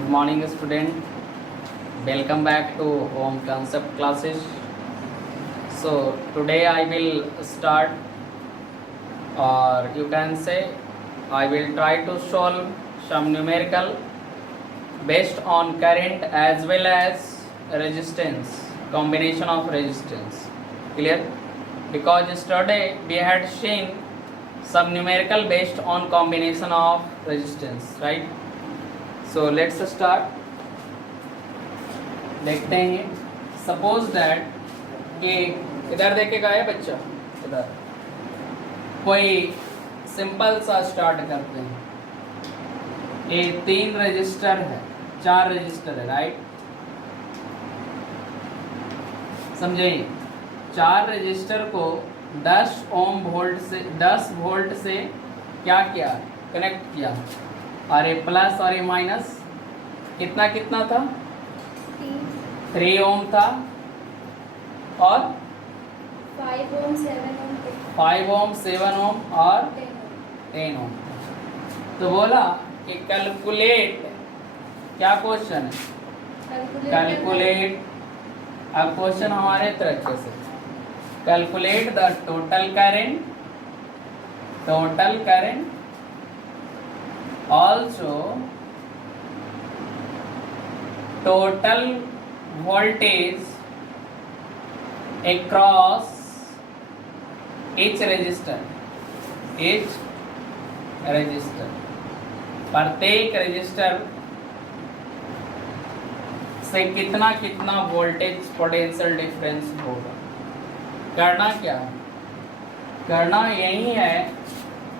Good morning, student. Welcome back to Home Concept classes. So today I will start, or you can say I will try to solve some numerical based on current as well as resistance, combination of resistance. Clear? Because yesterday we had seen some numerical based on combination of resistance, right? So let's start. देखते हैं। Suppose that कि इधर देखेगा है बच्चा, इधर कोई simple सा स्टार्ट करते हैं। ये 3 रजिस्टर है, 4 रजिस्टर है, राइट? समझे? 4 रजिस्टर को 10 ओम वोल्ट से 10 वोल्ट से क्या किया, कनेक्ट किया, और ये प्लस और ये माइनस कितना कितना था, 3 ओम था और 5 ओम 7 ओम 5 ओम 7 ओम और 10 ओम। तो बोला कि कैलकुलेट, क्या क्वेश्चन है, कैलकुलेट। अब क्वेश्चन हमारे तरीके से, calculate the total current also total voltage across each resistor, प्रत्येक रजिस्टर से कितना कितना वोल्टेज पोटेंशियल डिफरेंस होगा। करना क्या है, करना यही है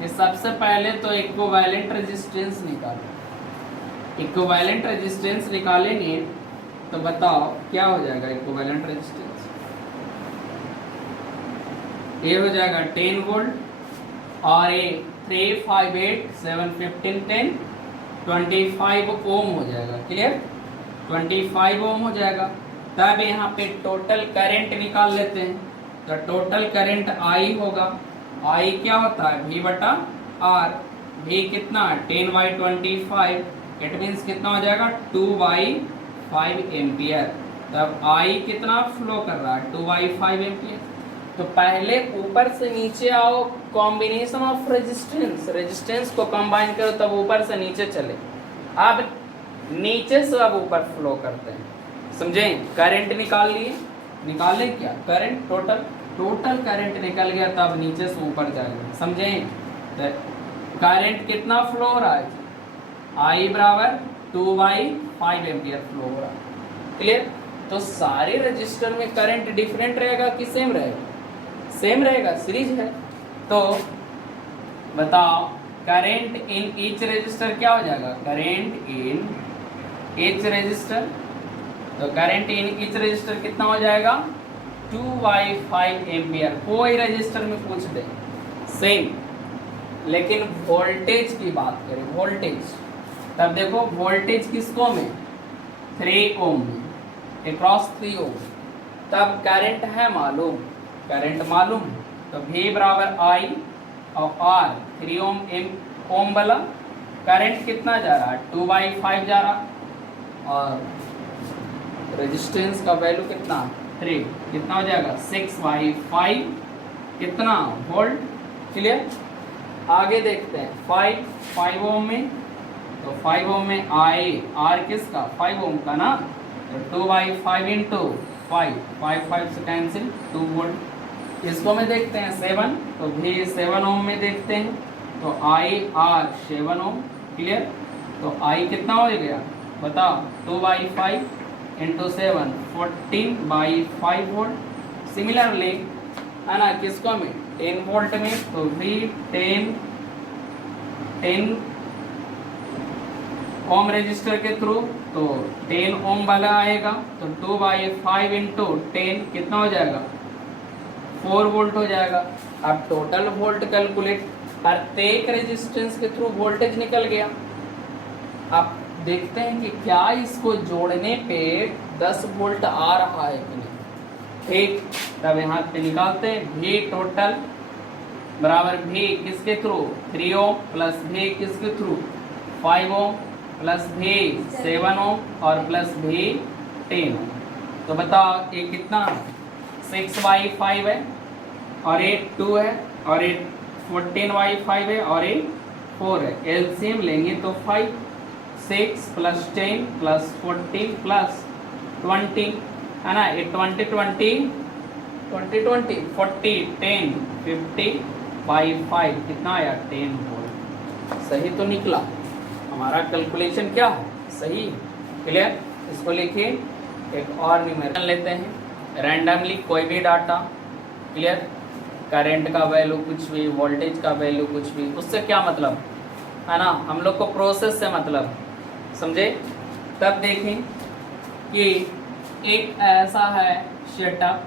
कि सबसे पहले तो इक्विवेलेंट रेजिस्टेंस निकालो। इक्विवेलेंट रेजिस्टेंस निकालेंगे तो बताओ क्या हो जाएगा। इक्विवेलेंट रेजिस्टेंस ये हो जाएगा 10 वोल्ट और ये 3, 5, 8, 7, 15, 10, 25 ओम हो जाएगा। क्लियर? 25 ओम हो जाएगा। तब यहाँ पे टोटल करंट निकाल लेते हैं। तो टोटल करंट I होगा। I क्या होता है, V बटा R। V कितना, 10/25। इट मीन्स कितना हो जाएगा, 2/5 एम्पियर। तब I कितना फ्लो कर रहा है, 2/5 एम्पियर। तो पहले ऊपर से नीचे आओ, कॉम्बिनेशन ऑफ रेजिस्टेंस को कंबाइन करो, तब ऊपर से नीचे चले। अब नीचे से अब ऊपर फ्लो करते हैं, समझे? करंट निकाल लिए, निकाले क्या, करंट टोटल करंट निकल गया, तब नीचे से ऊपर जाएगा, समझे? तो करंट कितना फ्लो हो रहा है, I बराबर 2/5 एम्पियर फ्लो हो रहा है। क्लियर? तो सारे रजिस्टर में करंट डिफरेंट रहेगा कि सेम रहेगा? सेम रहेगा, सीरीज है। तो बताओ करंट इन ईच रजिस्टर क्या हो जाएगा, करंट इन ईच रजिस्टर। तो करंट इन ईच रजिस्टर कितना हो जाएगा, 2/5 एम्पियर। कोई रजिस्टर में पूछ दे सेम, लेकिन वोल्टेज की बात करें, वोल्टेज, तब देखो वोल्टेज किसको में, 3 ओम में, अक्रॉस 3 ओम। तब करंट है मालूम, करंट मालूम, तो V बराबर I और R 3 ओम वाला करंट कितना जा रहा है, 2/5 जा रहा, और रेजिस्टेंस का वैल्यू कितना, 3, कितना हो जाएगा, 6/5 कितना वोल्ट। क्लियर? आगे देखते हैं, 5 ओम में, तो 5 ओम में R किसका, 5 ओम का ना, तो 2/5 इंटू 5 से कैंसिल, 2 वोल्ट। इसको में देखते हैं 7, तो भी 7 ओम में देखते हैं, तो R 7 ओम। क्लियर? तो I कितना हो गया बताओ, 2/5 इंटू 7, 14/5 वोल्ट। सिमिलरली है ना, किसको में, 10 वोल्ट में, तो V 10 ओम रजिस्टर के थ्रू, तो 10 ओम वाला आएगा, तो 2/5 इंटू 10 कितना हो जाएगा, 4 वोल्ट हो जाएगा। अब टोटल वोल्ट कैलकुलेट, प्रत्येक रेजिस्टेंस के थ्रू वोल्टेज निकल गया। अब देखते हैं कि क्या इसको जोड़ने पे 10 वोल्ट आ रहा है कि नहीं। ठीक, तब यहाँ पे निकालते हैं, V टोटल बराबर V किसके थ्रू, 3 ओम प्लस V किसके थ्रू, 5 ओम। प्लस भी 7 ओम और प्लस भी 10 ओम। तो बताओ ये कितना 6/5 है और ये 2 है और ये 14/5 है और ये 4 है। एलसीएम लेंगे तो 5, 6 प्लस 10 प्लस 14 प्लस 20 है ना। ये 20 20 20 20 40 10 50 5 कितना आया 10 वोल्ट। सही तो निकला हमारा कैलकुलेशन, क्या है सही। क्लियर। इसको लिखिए। एक और न्यूमेरिकल लेते हैं। रैंडमली कोई भी डाटा, क्लियर, करंट का वैल्यू कुछ भी, वोल्टेज का वैल्यू कुछ भी, उससे क्या मतलब है ना, हम लोग को प्रोसेस से मतलब, समझे। तब देखें कि एक ऐसा है सेटअप,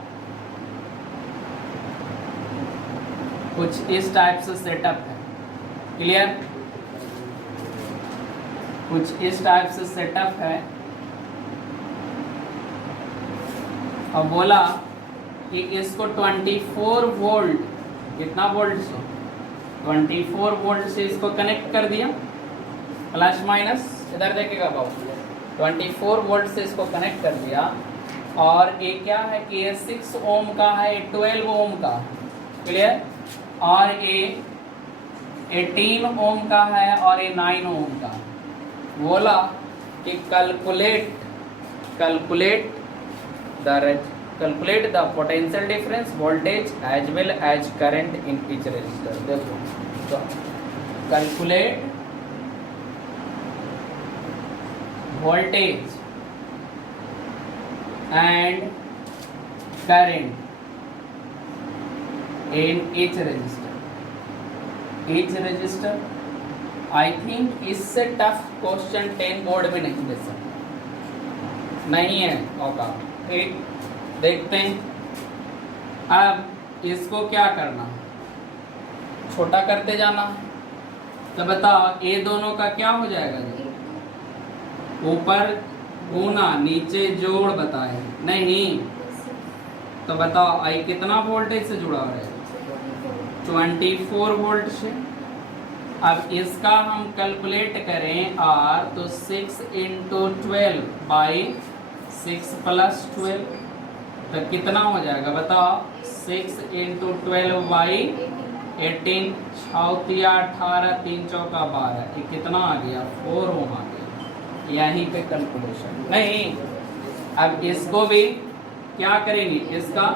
कुछ इस टाइप से सेटअप है। क्लियर। कुछ इस टाइप से सेटअप है और बोला कि इसको 24 वोल्ट, कितना वोल्ट से 24 वोल्ट से इसको कनेक्ट कर दिया, प्लस माइनस इधर देखेगा बाबू, 24 वोल्ट से इसको कनेक्ट कर दिया। और ये क्या है कि ये 6 ओम का है, 12 ओम का, क्लियर। और ये 18 ओम का है और ये 9 ओम का। बोला कि calculate the potential difference voltage as well as current in each resistor. देखो तो calculate voltage and current in each resistor. I think इससे टफ क्वेश्चन 10 बोर्ड में नहीं दे सकते, नहीं है मौका। ठीक, देखते हैं। अब इसको क्या करना, छोटा करते जाना। तो बताओ ये दोनों का क्या हो जाएगा जी, ऊपर गुना नीचे जोड़ बताए नहीं। तो बताओ आई कितना वोल्टेज से जुड़ा हुआ है, 24 वोल्ट से। अब इसका हम कैलकुलेट करें आर, तो 6 × 12 बाई 6 + 12, तो कितना हो जाएगा बताओ, 6 × 12 बाई 18, 6 × 18, 3 × 12, ये कितना आ गया 4 ओम आ गया। यहीं पे कैलकुलेशन नहीं। अब इसको भी क्या करेंगे, इसका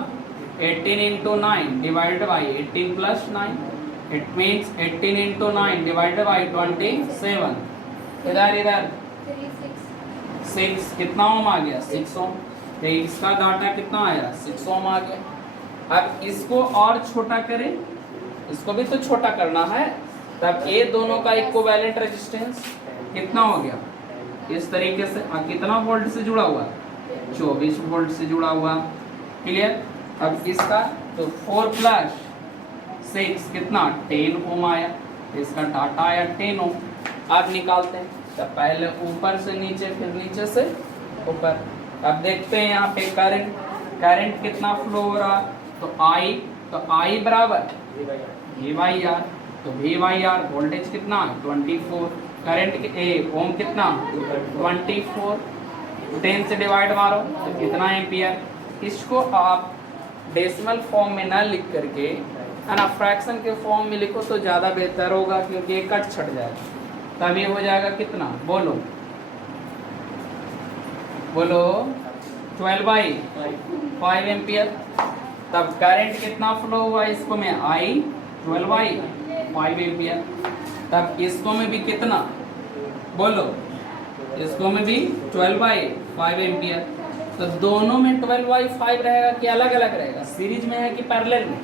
18 × 9 divide by 18 + 9, it means 18 × 9 divided by 27। इधर 6 कितना ओम आ गया, 6 ओम। तो इसका डाटा कितना आया, 6 ओम आ गया। अब इसको और छोटा करें, इसको भी तो छोटा करना है। तब ये दोनों का इक्विवेलेंट रेजिस्टेंस कितना हो गया, इस तरीके से। कितना वोल्ट से जुड़ा हुआ, 24 वोल्ट से जुड़ा हुआ। क्लियर। अब इसका तो 4 + 6 कितना 10 ओम आया, इसका डाटा आया 10 ओम। अब निकालते हैं, तो पहले ऊपर से नीचे फिर नीचे से ऊपर। अब देखते हैं यहाँ पे करंट कितना फ्लो हो रहा, तो I बराबर V/R, तो V/R वोल्टेज कितना 24, करंट ओम कितना 24, 10 से डिवाइड मारो तो कितना एम्पियर। इसको आप डेसिमल फॉर्म में ना लिख करके है ना, फ्रैक्शन के फॉर्म में लिखो तो ज़्यादा बेहतर होगा, क्योंकि ये कट छट जाएगा। तब ये हो जाएगा कितना, बोलो 12/5 एम्पियर। तब करंट कितना फ्लो हुआ इसको में, I 12/5 एम्पियर। तब इसको में भी कितना, बोलो इसको में भी 12/5 एम्पियर। तो दोनों में 12/5 रहेगा कि अलग अलग रहेगा, सीरीज में है कि पैरेलल में।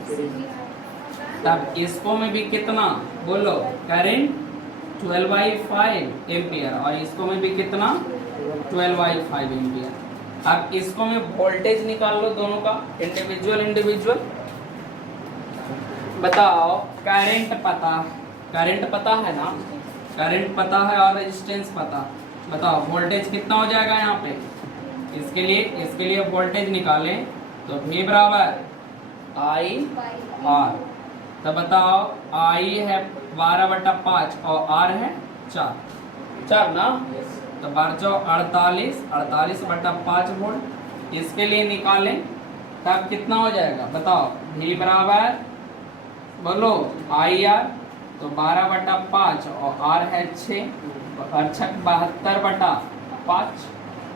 तब इसको में भी कितना, बोलो करंट 12/5 एम्पियर, और इसको में भी कितना 12/5 एम्पियर। अब इसको में वोल्टेज निकाल लो दोनों का इंडिविजुअल। बताओ करंट पता है ना, करंट पता है और रेजिस्टेंस पता। बताओ वोल्टेज कितना हो जाएगा यहाँ पे, इसके लिए वोल्टेज निकालें तो V बराबर I/R। तो बताओ I है 12/5 और R है 4 ना। तो बच्चों 48 वोल्ट इसके लिए निकालें तब कितना हो जाएगा बताओ। V बराबर बोलो IR, तो 12/5 और R है 6, तो 72/5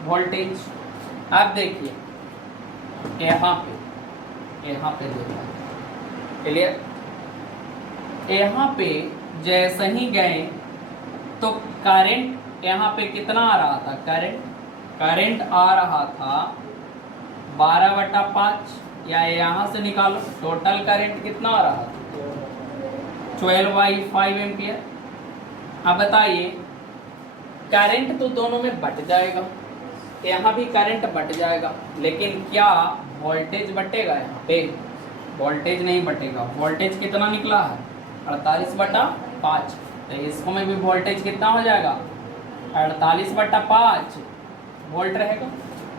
वोल्टेज। अब देखिए यहाँ पे देखो क्लियर। यहाँ पे जैसे ही गए तो करंट यहाँ पे कितना आ रहा था, करंट आ रहा था 12/5, या यहाँ से निकालो टोटल करंट कितना आ रहा था 12/5 एम्पियर। अब बताइए करंट तो दोनों में बट जाएगा, यहाँ भी करंट बट जाएगा, लेकिन क्या वोल्टेज बटेगा? यहाँ पे वोल्टेज नहीं बटेगा। वोल्टेज कितना निकला है 48/5, तो इसको में भी वोल्टेज कितना हो जाएगा 48/5 वोल्ट रहेगा।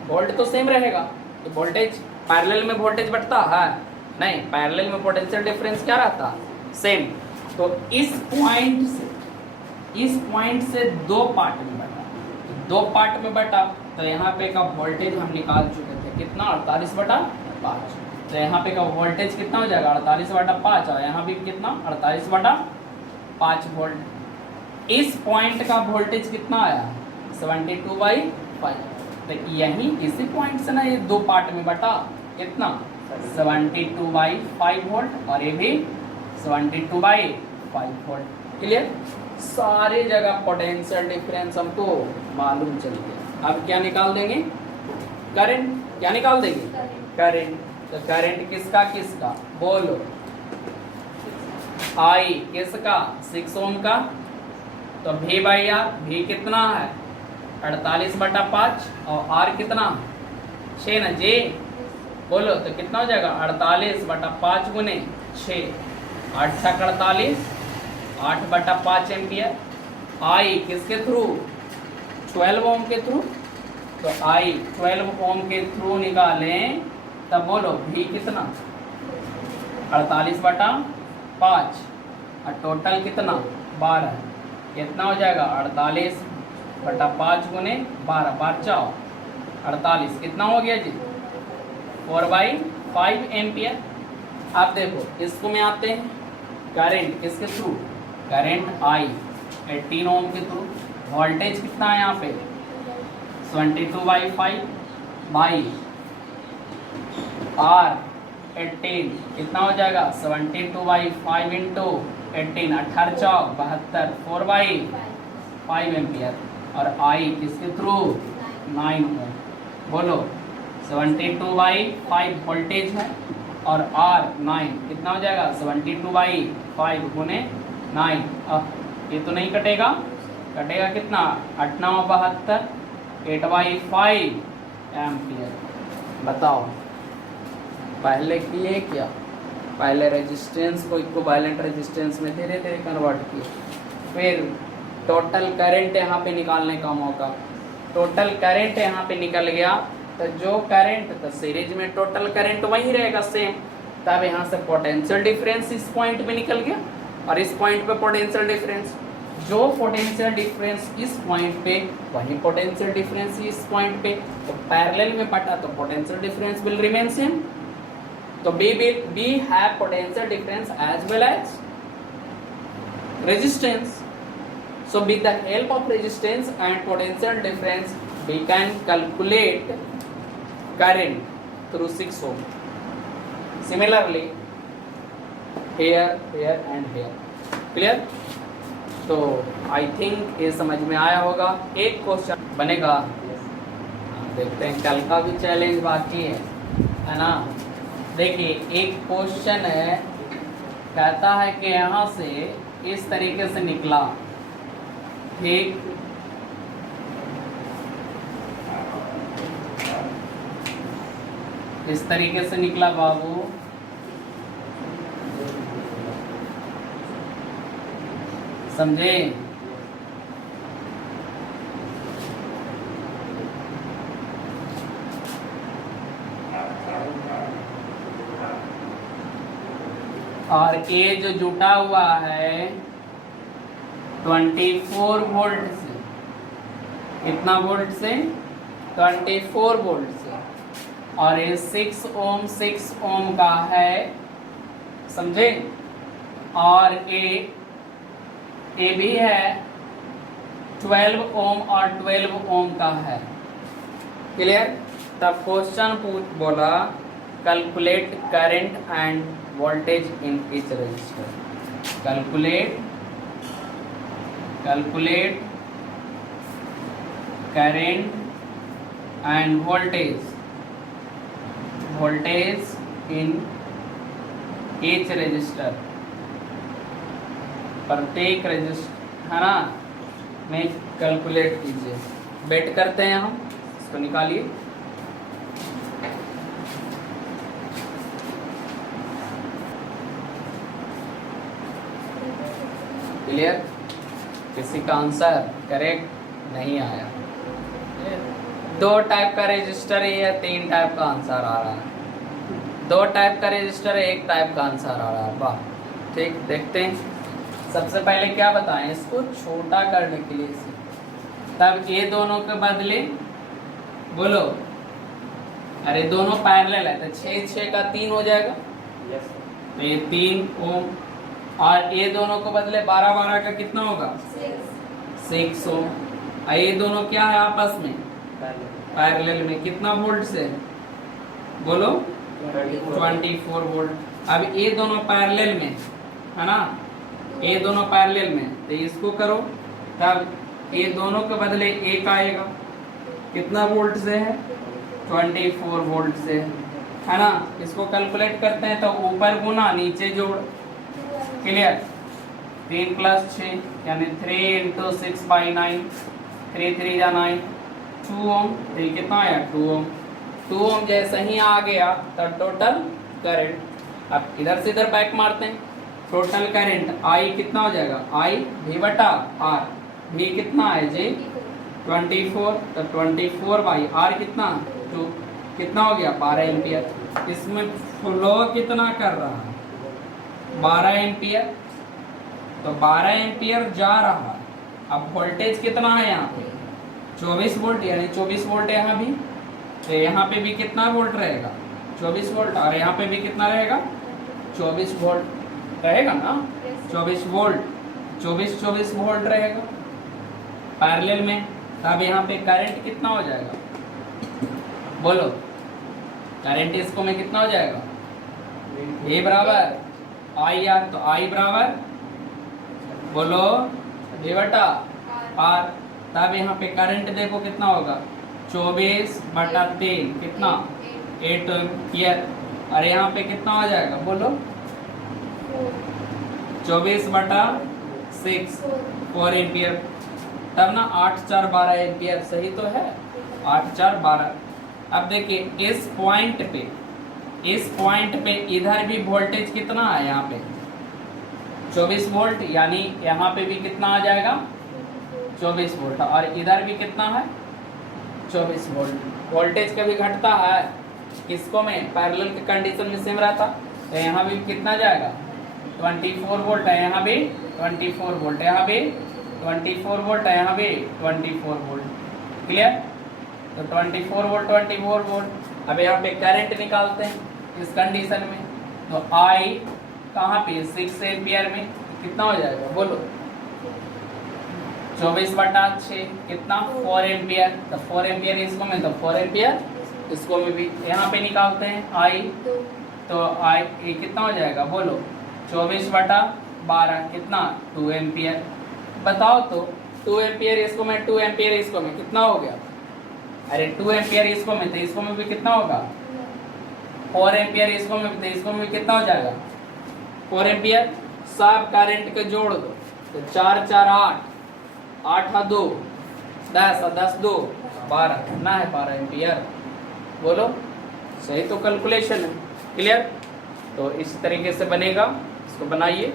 वोल्ट तो सेम रहेगा, तो वोल्टेज पैरेलल में वोल्टेज बढ़ता है नहीं, पैरेलल में पोटेंशियल डिफरेंस क्या रहता सेम। तो इस पॉइंट से दो पार्ट में बटा, दो पार्ट में बटा, तो यहाँ पे का वोल्टेज हम निकाल चुके थे कितना 48/5, तो यहाँ पे का वोल्टेज कितना हो जाएगा 48/5, और यहाँ भी कितना 48/5 वोल्ट। इस पॉइंट का वोल्टेज कितना आया 72/5, तो यही इसी पॉइंट से ना ये दो पार्ट में बटा कितना 72/5 वोल्ट, और ये भी 72/5 वोल्ट। क्लियर। सारे जगह पोटेंशियल डिफरेंस हमको मालूम चल गया। अब क्या निकाल देंगे करंट, क्या निकाल देंगे करंट। तो करंट किसका बोलो I किसका 6 ओम का, तो V/R, V कितना है 48/5 और R कितना 6 ना J, बोलो तो कितना हो जाएगा 48/5 गुने 6, 8 × 48 8/5 एम्पियर। I किसके थ्रू 12 ओम के थ्रू, तो I 12 ओम के थ्रू निकालें तब बोलो V कितना 48/5 और टोटल कितना 12, कितना हो जाएगा 48/5 गुने 12, 12 4 48, कितना हो गया जी 4/5 एम्पियर। आप देखो इसको में आते हैं करंट किसके थ्रू, करंट I 18 ओम के थ्रू, वोल्टेज कितना है यहाँ पे 72/5 बाई R 18, कितना हो जाएगा 72/5 इंटू 18, 18 चौक 72, 4/5 एम्पियर, और I किसके थ्रू 9 ओम। बोलो 72/5 वोल्टेज है और R 9, कितना हो जाएगा 72/5 गुने 9। ये तो नहीं कटेगा, कटेगा कितना 8 9 72, 8/5 एम्पियर। बताओ पहले किए क्या, पहले रेजिस्टेंस को इक्विवेलेंट रेजिस्टेंस में धीरे धीरे कन्वर्ट किए, फिर टोटल करंट यहाँ पे निकालने का मौका, टोटल करंट यहाँ पे निकल गया, तो जो करंट तो सीरीज में टोटल करंट वही रहेगा सेम, तब यहाँ से पोटेंशियल डिफरेंस इस पॉइंट पे निकल गया, और इस पॉइंट पे पोटेंशियल डिफरेंस, जो पोटेंशियल डिफरेंस इस पॉइंट पे वही पोटेंशियल डिफरेंस इस पॉइंट पे, तो पैरेलल में बटा तो potential difference will remain same. तो we have potential difference as well as resistance. So with the help of resistance and potential difference we can calculate current through 6 ohm. Similarly here and here. Clear? तो I think ये समझ में आया होगा। एक question बनेगा, देखते हैं कल का भी चैलेंज बाकी है ना। देखिए एक क्वेश्चन है, कहता है कि यहाँ से इस तरीके से निकला, ठीक, इस तरीके से निकला बाबू, समझे। और ये जो जुटा हुआ है 24 वोल्ट से, कितना वोल्ट से? 24 वोल्ट से। और ये 6 ओम का है, समझे? और ए भी है 12 ओम और 12 ओम का है। क्लियर? तब क्वेश्चन बोला कैलकुलेट करंट एंड वोल्टेज इन each register. Calculate current end voltage इन ईच रजिस्टर, प्रत्येक रजिस्टर है ना में कैलकुलेट कीजिए। बेट करते हैं हम, इसको निकालिए। क्लियर? किसी का आंसर करेक्ट नहीं आया। 2 टाइप का रजिस्टर है या 3 टाइप का आंसर आ रहा है? 2 टाइप का रजिस्टर है, 1 टाइप का आंसर आ रहा है। वाह, ठीक। देखते हैं सबसे पहले क्या बताएं इसको छोटा करने के लिए से। तब ये दोनों के बदले बोलो, अरे दोनों पैरेलल है तो 6 का 3 हो जाएगा। तो ये 3 ओम, और ये दोनों को बदले 12 का कितना होगा? 6 ओम। और ये दोनों क्या है आपस में? पैरेलल में। कितना वोल्ट से? बोलो 24 वोल्ट। अब ये दोनों पैरेलल में है ना, ये दोनों पैरेलल में, तो इसको करो। तब ये दोनों के बदले 1 आएगा, कितना वोल्ट से है? 24 वोल्ट से, है ना। इसको कैलकुलेट करते हैं तो ऊपर गुना नीचे जोड़। क्लियर? 3 + 6 यानी 3 × 6/9, 3 3 या 9, 2 ओम। तो ये कितना आया? 2 ओम। 2 ओम जैसे ही आ गया तब टोटल करंट। अब इधर से इधर बैक मारते हैं। टोटल करंट आई कितना हो जाएगा? आई V/R। V कितना है जी? 24। तो 24/R कितना? 2। कितना हो गया? 12 एम्पियर। इसमें फ्लो कितना कर रहा है? 12 एम्पियर। तो 12 एम्पियर जा रहा है। अब वोल्टेज कितना है यहाँ पे? 24 वोल्ट, यानी 24 वोल्ट यहाँ भी। तो यहाँ पे भी कितना वोल्ट रहेगा? 24 वोल्ट। और यहाँ पे भी कितना रहेगा? 24 वोल्ट रहेगा ना। 24 वोल्ट, 24 वोल्ट रहेगा पैरेलल में। तब यहाँ पे करंट कितना हो जाएगा? बोलो, करंट इसको में कितना हो जाएगा? ए बराबर आई आर। तो आई बराबर बोलो V/R। तब यहाँ पे करंट देखो कितना होगा? 24/3 कितना? 8 एम्पियर। और यहाँ पे कितना हो जाएगा? बोलो 24/6 4 एम्पियर। तब ना 8 4 12 एम्पियर। सही तो है? 8 4 12। अब देखिए इस पॉइंट पे इधर भी वोल्टेज कितना है? यहाँ पे 24 वोल्ट, यानी यहाँ पे भी कितना आ जाएगा? 24 वोल्ट। और इधर भी कितना है? 24 वोल्ट। वोल्टेज कभी घटता है किसको में? पैरेलल के कंडीशन में सेम रहता। तो यहाँ भी कितना जाएगा? 24 वोल्ट है, यहाँ भी 24 वोल्ट, यहाँ भी 24 वोल्ट है, यहाँ भी 24 वोल्ट। क्लियर? तो 24 वोल्ट 24 वोल्ट। अब यहाँ पे करंट निकालते हैं इस कंडीशन में। तो आई कहाँ पे? 6 एम्पियर में कितना हो जाएगा? बोलो 24/6 कितना? 4 एम्पियर। तो 4 एम्पियर इसको में, तो 4 एम्पियर इसको में भी। यहाँ पे निकालते हैं आई। तो आई ये कितना हो जाएगा? बोलो 24/12 कितना? 2 एम्पियर। बताओ तो 2 एम्पियर इसको में, 2 एम्पियर इसको में, कितना हो गया? अरे 2 एम्पियर इसको में, तो इसको में भी कितना होगा? 4 एम्पियर इसको में, तो इसको में भी कितना हो जाएगा? 4 एम्पियर। सब करंट के जोड़ दो। तो 4 4 8, 8 2 10, 10 2 12, कितना है? 12 एम्पियर। बोलो, सही तो कैलकुलेशन है। क्लियर? तो इस तरीके से बनेगा, इसको बनाइए।